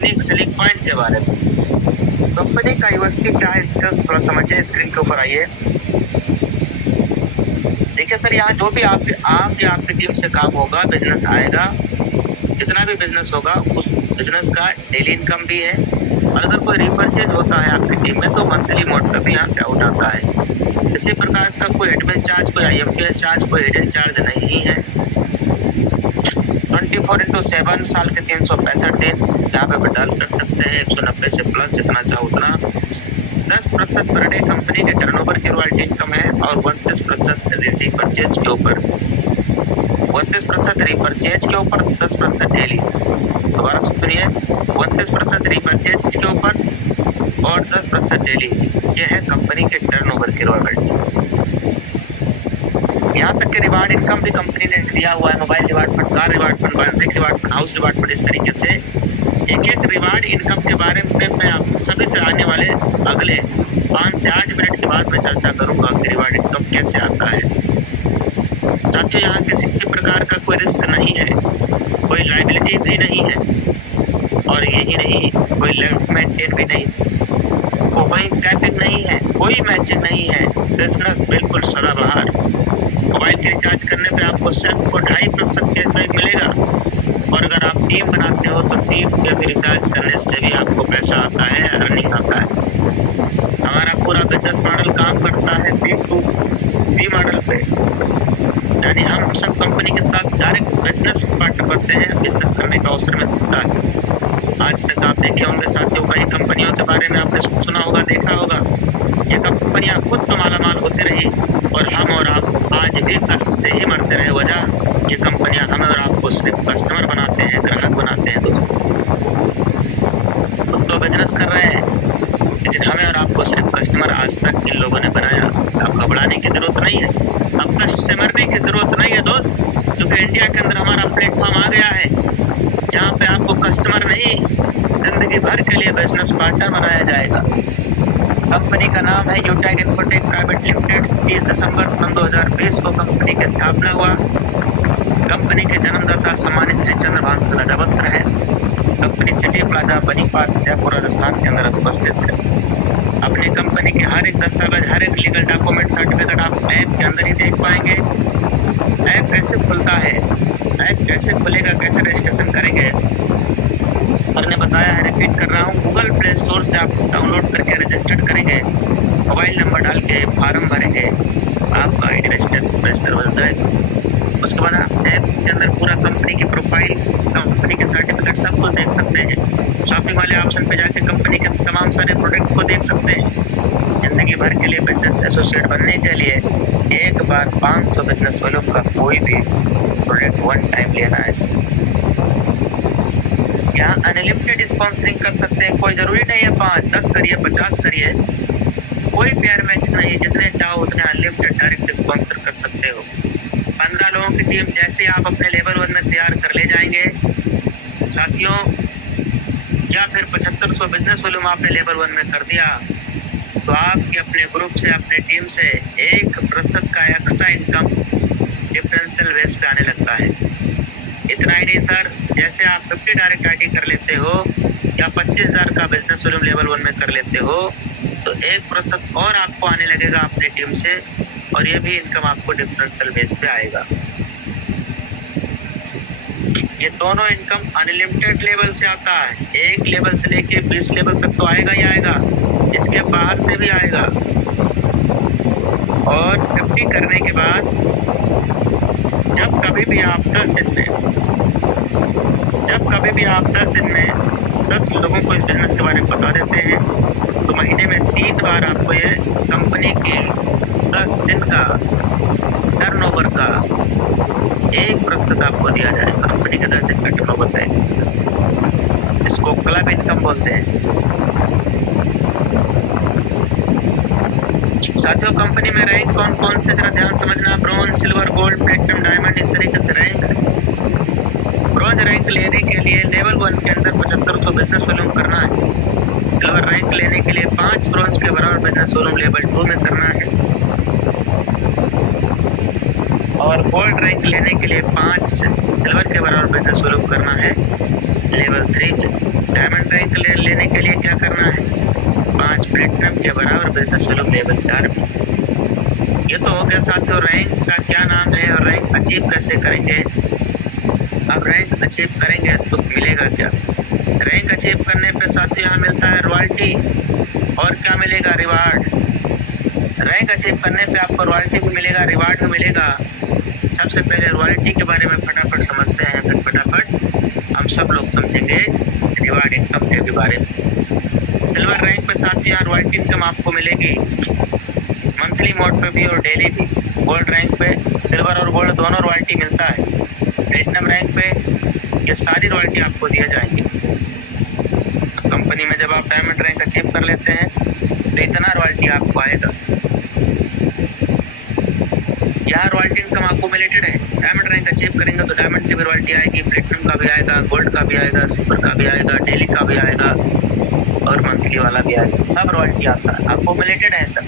Selling point के बारे में। कंपनी का यूएसपी क्या है इसका थोड़ा समझिए, स्क्रीन के ऊपर आइए। देखिए सर, यहाँ जो भी आप या आपकी टीम से काम होगा, बिजनेस आएगा, जितना भी बिजनेस होगा उस बिजनेस का डेली इनकम भी है, और अगर कोई रिपर्चेज होता है आपकी टीम में तो मंथली मोड पे भी यहाँ पे आउट आता है। इसी प्रकार का कोई एडमिन चार्ज, कोई IMPS चार्ज, कोई हिडन चार्ज नहीं है। 24/7 साल के 365 दिन यहाँ पे विड्रॉल कर सकते हैं, 190 से प्लस जितना चाहो उतना। 10% पर डे कंपनी के टर्नओवर की रॉयल्टी इनकम है, और 32% रिपर्चेज के ऊपर, 32% रिपर्चेज के ऊपर, 10% डेली। दोबारा सुनिए, 32% रिपर्चेज के ऊपर और 10% डेली। ये है कंपनी के टर्नओवर की रॉयल्टी। यहाँ तक कि रिवार्ड इनकम भी कंपनी ने दिया हुआ है। Mobile reward fund, car reward fund, biometric reward fund, house reward fund, इस तरीके से एक रिवार्ड इनकम के बारे में मैं आप सभी से आने वाले अगले 5 से 8 मिनट के बाद मैं चर्चा करूंगा कि रिवार्ड इनकम कैसे आता है। साथियों, यहाँ किसी भी प्रकार का कोई रिस्क नहीं है, कोई लायबिलिटी भी नहीं है, और यही नहीं, कोई लेफ्ट मेंटेन भी नहीं, कोई कैपिंग नहीं है, कोई मैचिंग नहीं है। बिजनेस बिल्कुल सदाबहार। मोबाइल के रिचार्ज करने पे आपको सिर्फ 2.5% कैशबैक मिलेगा, और अगर आप टीम बनाते हो तो टीम पे भी रिचार्ज करने से भी आपको पैसा आता है, अर्निंग आता है। हमारा पूरा बिजनेस मॉडल काम करता है B2B मॉडल पे, यानी हम सब कंपनी के साथ डायरेक्ट बिजनेस पार्टनर करते हैं, बिजनेस करने का अवसर मिलता है। आज तक आप देखे होंगे साथियों, कई कंपनियों के बारे में आपने सुना होगा, देखा होगा। ये कंपनियां खुद तो मालामाल होती रही, और हम और आप आज भी कष्ट से ही मरते रहे। वजह, ये कंपनियां हमें और आपको सिर्फ कस्टमर बनाते हैं, ग्राहक बनाते हैं। दोस्तों, तुम तो बिजनेस कर रहे हैं, लेकिन हमें और आपको सिर्फ कस्टमर आज तक इन लोगों ने बनाया। अब घबराने की जरूरत नहीं है, अब कष्ट से मरने की जरूरत नहीं है दोस्त, क्योंकि इंडिया के अंदर हमारा प्लेटफॉर्म आ गया है, जहाँ पे आपको कस्टमर नहीं, जिंदगी भर के लिए बिजनेस पार्टनर बनाया जाएगा। कंपनी का नाम है यूटैग इन्फोटेक प्राइवेट लिमिटेड। 30 दिसंबर सन 2020 को कंपनी की स्थापना हुआ। कंपनी के जन्मदाता सम्मानित श्री चंद्रभान राजावत्स है। कंपनी सिटी प्लाजा, बनी पार्क, जयपुर, राजस्थान के अंदर उपस्थित है। अपनी कंपनी के हर एक दस्तावेज, हर एक लीगल डॉक्यूमेंट, सर्टिफिकेट आप ऐप के अंदर ही देख पाएंगे। ऐप कैसे खुलता है, ऐप कैसे खुलेगा, कैसे रजिस्ट्रेशन करेंगे, सर ने बताया है, रिपीट कर रहा हूँ। गूगल प्ले स्टोर से आप डाउनलोड करके रजिस्टर करेंगे, मोबाइल नंबर डाल के फॉर्म भरेंगे, आपका ID रजिस्टर हो जाएगा। उसके बाद ऐप के अंदर पूरा कंपनी की प्रोफाइल, कंपनी के सर्टिफिकेट सब कुछ देख सकते हैं। शॉपिंग वाले ऑप्शन पे जाके कंपनी के तमाम सारे प्रोडक्ट को देख सकते हैं। जिंदगी भर के लिए बिजनेस एसोसिएट बनने के लिए एक बार 500 बिजनेस वालों का कोई भी प्रोडक्ट वन टाइम लेना है। यहाँ अनलिमिटेड स्पॉन्सरिंग कर सकते हैं, कोई जरूरी नहीं है 5, 10 करिए, 50 करिए, कोई पेयर मैच नहीं, जितने चाहो उतने अनलिमिटेड डायरेक्ट स्पॉन्सर कर सकते हो। 15 लोगों की टीम जैसे आप अपने लेवल 1 में तैयार कर ले जाएंगे साथियों, या फिर 7500 बिजनेस वॉल्यूम आपने लेवल 1 में कर दिया, तो आपके अपने ग्रुप से, अपने टीम से 1% का एक्स्ट्रा इनकम डिफरेंशियल बेस पे आने लगता है। इतना ही नहीं सर, जैसे आप 50 डायरेक्ट ID कर लेते हो या 25,000 का बिजनेस वॉल्यूम लेवल 1 में कर लेते हो, तो 1% और आपको आने लगेगा अपनी टीम से, और ये भी इनकम आपको डिफरेंशियल बेस पे आएगा। ये दोनों इनकम अनलिमिटेड लेवल से आता है, एक लेवल से लेके 20 लेवल तक तो आएगा ही आएगा, इसके बाहर से भी आएगा। और 50 करने के बाद जब कभी भी आप 10 दिन में 10 लोगों को इस बिजनेस के बारे में बता देते हैं, तो महीने में 3 बार आपको ये कंपनी की 10 दिन का टर्नओवर का 1% आपको दिया जाए। कंपनी के 10 दिन का टर्नओवर है, इसको क्लब इनकम बोलते हैं। साथियों, कंपनी में रैंक कौन कौन से, जरा ध्यान समझना। Bronze, silver, gold, platinum, diamond, इस तरीके से रैंक। ब्रॉन्ज रैंक लेने के लिए लेवल 1 के अंदर 7500 बिजनेस वॉल्यूम करना है। सिल्वर रैंक लेने के लिए 5 ब्रॉन्ज के बराबर बिजनेस वॉल्यूम लेवल 2 में करना है, और गोल्ड रैंक लेने के लिए 5 सिल्वर के बराबर बिजनेस वॉल्यूम करना है लेवल 3 में। डायमंड रैंक लेने के लिए क्या करना है, 5 प्लेटिनम के बराबर बिजनेस सलूक लेवल 4 में। ये तो हो गया साथियों रैंक का क्या नाम है और रैंक अचीव कैसे करेंगे। अब रैंक अचीव करेंगे तो मिलेगा क्या, रैंक अचीव करने पे साथियों यहाँ मिलता है रॉयल्टी और क्या मिलेगा, रिवार्ड। रैंक अचीव करने पे आपको रॉयल्टी भी मिलेगा, रिवार्ड भी मिलेगा। सबसे पहले रॉयल्टी के बारे में फटाफट समझते हैं, फिर फटाफट हम सब लोग समझेंगे रिवार्ड इनकम के भी बारे में। सिल्वर रैंक पे साथियों यहाँ रॉयल्टी इनकम आपको मिलेगी मंथली मोड पे भी और डेली भी। गोल्ड रैंक पे सिल्वर और गोल्ड दोनों रॉयल्टी मिलता है। प्लेटिनम रैंक पे ये सारी रॉयल्टी आपको दिया जाएंगी। कंपनी में जब आप डायमंड रैंक अचीव कर लेते हैं तो इतना रॉयल्टी आपको आएगा। यहाँ रॉयल्टी इनकम आपको रिलेटेड है, डायमंड रैंक अचीव करेंगे तो डायमंड की भी रॉयल्टी आएगी, प्लेटिनम का भी आएगा, गोल्ड का भी आएगा, सिल्वर का भी आएगा, डेली का भी आएगा और मंथली वाला भी आएगा। सब रॉयल्टी आता है, आपको रिलेटेड है सब।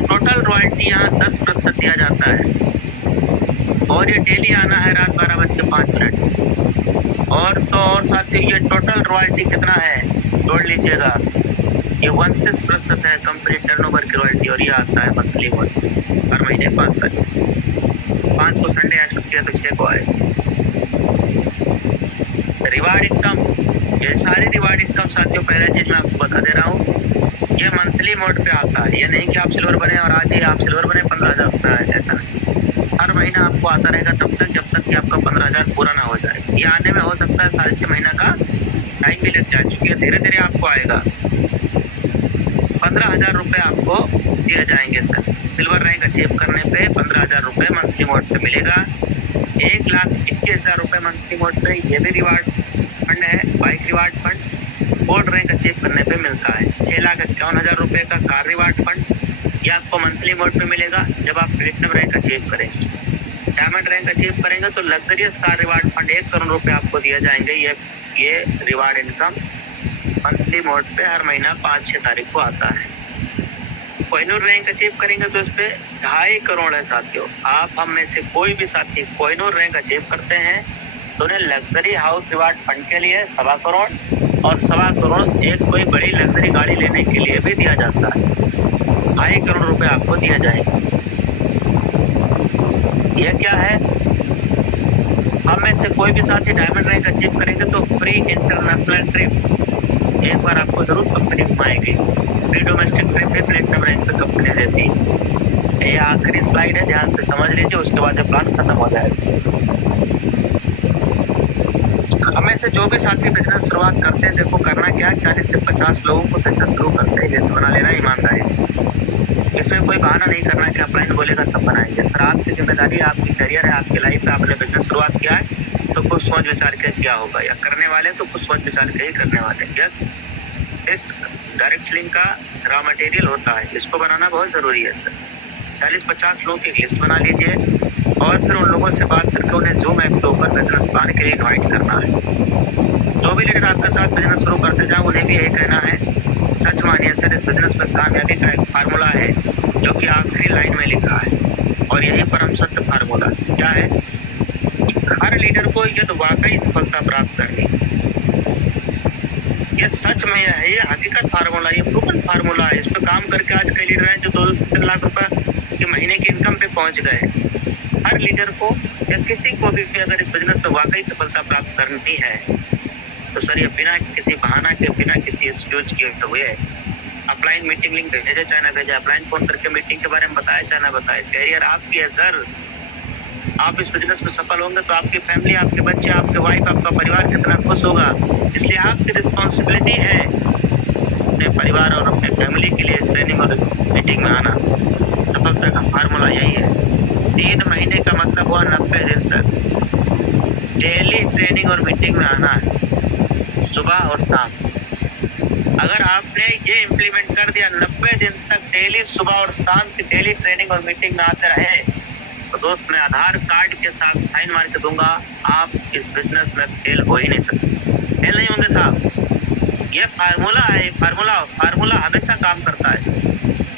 टोटल रॉयल्टी यहाँ 10% दिया जाता है और ये डेली आना है रात 12:05। और तो और साथियों ये टोटल रॉयल्टी कितना है जोड़ लीजिएगा, ये 29% है कंपनी टर्नओवर की रॉयल्टी और ये आता है मंथली हर महीने 5 तारीख। 5 को संडे या छुट्टी है तो 6 को आए। रिवार्ड इनकम, ये सारी रिवार्ड इनकम साथियों पहले चीज मैं आपको बता दे रहा हूँ, ये मंथली मोड पे आता है। ये नहीं कि आप सिल्वर बने और आज ही आप सिल्वर बने 15,000 रुपया है, ऐसा नहीं। हर महीना आपको आता रहेगा तब तक जब तक कि आपका 15,000 पूरा ना हो जाए। ये आने में हो सकता है 6.5 महीना का टाइम भी लग जाए, चूंकि धीरे धीरे आपको आएगा। 15,000 रुपये आपको दिए जाएंगे सर। सिल्वर रैंक अचीव करने पे 15,000 रुपये मंथली मोड पे मिलेगा। 1,21,000 रुपये मंथली मोड पे ये भी रिवार्ड फंड है, bike reward fund. Gold rank achieve करने पे मिलता है 6,51,000 रुपये का कार रिवार्ड फंड, ये आपको मंथली मोड पे मिलेगा जब आप प्लेटिनम रैंक अचीव करेंगे। डायमंड रैंक अचीव करेंगे तो luxurious car reward fund 1 crore रुपये आपको दिए जाएंगे। ये रिवार्ड इनकम मंथली मोड पे हर महीना 5-6 तारीख को आता है। कोहिनूर रैंक अचीव करेंगे तो इस पे 2.5 करोड़ है साथियों। आप हम में से कोई भी साथी कोहिनूर रैंक अचीव करते हैं तो उन्हें लग्जरी हाउस रिवार्ड फंड के लिए 1.25 करोड़ और 1.25 करोड़ एक कोई बड़ी लग्जरी गाड़ी लेने के लिए भी दिया जाता है। 2.5 करोड़ रुपए आपको दिया जाएगा। यह क्या है, हम में से कोई भी साथी डायमंड रैंक अचीव करेंगे तो फ्री इंटरनेशनल ट्रिप एक बार आपको जरूर कंपनी घुमाएगी। फ्री डोमेस्टिक ट्रिप भी प्लेटिनम रैंक पे कंपनी देती है। ये आखिरी स्लाइड है, ध्यान से समझ लीजिए, उसके बाद ये प्लान खत्म हो जाएगा। हमें से जो भी साथी बिजनेस शुरुआत करते हैं, देखो करना क्या है, 40 से 50 लोगों को बिजनेस शुरू करते हैं, लिस्ट बना लेना ईमानदारी। इसमें कोई बहाना नहीं करना कि अपलाइन बोलेगा तब बनाएंगे। सर आपकी जिम्मेदारी है, आपकी करियर है, आपकी लाइफ है, आपने बिजनेस शुरुआत किया है तो कुछ सोच विचार के किया होगा, या करने वाले तो कुछ सोच विचार के ही करने वाले। यस, टेस्ट डायरेक्ट लिंक का रॉ मटेरियल होता है, इसको बनाना बहुत जरूरी है सर। 40-50 लोगों की लिस्ट बना लीजिए और फिर उन लोगों से बात करके उन्हें जूम ऐप के ऊपर बिजनेस प्लान के लिए इन्वाइट करना है। जो भी लीडर आपके साथ बिजनेस शुरू करते जाए उन्हें भी यही कहना है, सच मानिए सर इस बिजनेस में कामयाबी का एक फार्मूला है जो कि आखिरी लाइन में लिखा है और यही परम सत्य फार्मूला क्या है, हर लीडर को यदि वाकई सफलता प्राप्त करनी, ये सच में है, ये हकीकत फार्मूला, ये प्रूवन फार्मूला है। इस पे काम करके आज कई लीडर हैं जो 2-3 लाख रुपए के महीने की इनकम पे पहुंच गए। हर लीडर को या किसी को भी अगर इस बिजनेस में वाकई सफलता प्राप्त करनी है तो सर ये बिना किसी बहाना के, बिना किसी एक्सक्यूज के हुए अपलाइन मीटिंग लिंक भेजे चाहे ना भेजे, अपलाइन फोन करके मीटिंग के बारे में बताए चाहे ना बताए, कैरियर आपकी है सर। आप इस बिजनेस में सफल होंगे तो आपकी फैमिली, आपके बच्चे, आपके वाइफ, आपका परिवार कितना खुश होगा। इसलिए आपकी रिस्पॉन्सिबिलिटी है अपने परिवार और अपने फैमिली के लिए इस ट्रेनिंग और मीटिंग में आना। सफलता का फार्मूला यही है। 3 महीने का मतलब हुआ 90 दिन तक डेली ट्रेनिंग और मीटिंग में आना है, सुबह और शाम। अगर आपने ये इम्प्लीमेंट कर दिया, 90 दिन तक डेली सुबह और शाम की डेली ट्रेनिंग और मीटिंग में आते रहे, तो दोस्त मैं आधार कार्ड के साथ साइन मार के दूंगा, आप इस बिजनेस में फेल हो ही नहीं सकते। फेल नहीं होंगे साहब, ये फार्मूला है, फार्मूला हमेशा काम करता है।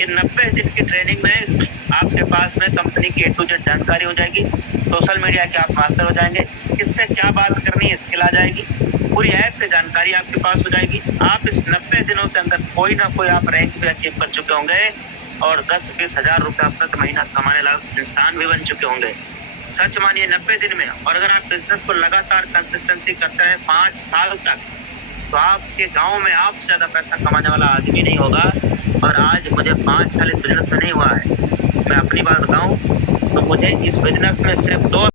ये 90 दिन की ट्रेनिंग में आपके पास में कंपनी की A to Z जानकारी हो जाएगी, सोशल मीडिया के आप मास्टर हो जाएंगे, किससे क्या बात करनी है स्किल आ जाएगी, पूरी ऐप की जानकारी आपके पास हो जाएगी। आप इस 90 दिनों के अंदर कोई ना कोई आप रैंक पे अचीव कर चुके होंगे और 10-20 हजार रुपया प्रति महीना कमाने लायक इंसान भी बन चुके होंगे। सच मानिए 90 दिन में। और अगर आप बिजनेस को लगातार कंसिस्टेंसी करते रहे 5 साल तक, तो आपके गांव में आपसे ज्यादा पैसा कमाने वाला आदमी नहीं होगा। और आज मुझे 5 साल इस बिजनेस में नहीं हुआ है। मैं अपनी बात बताऊं तो मुझे इस बिजनेस में सिर्फ 2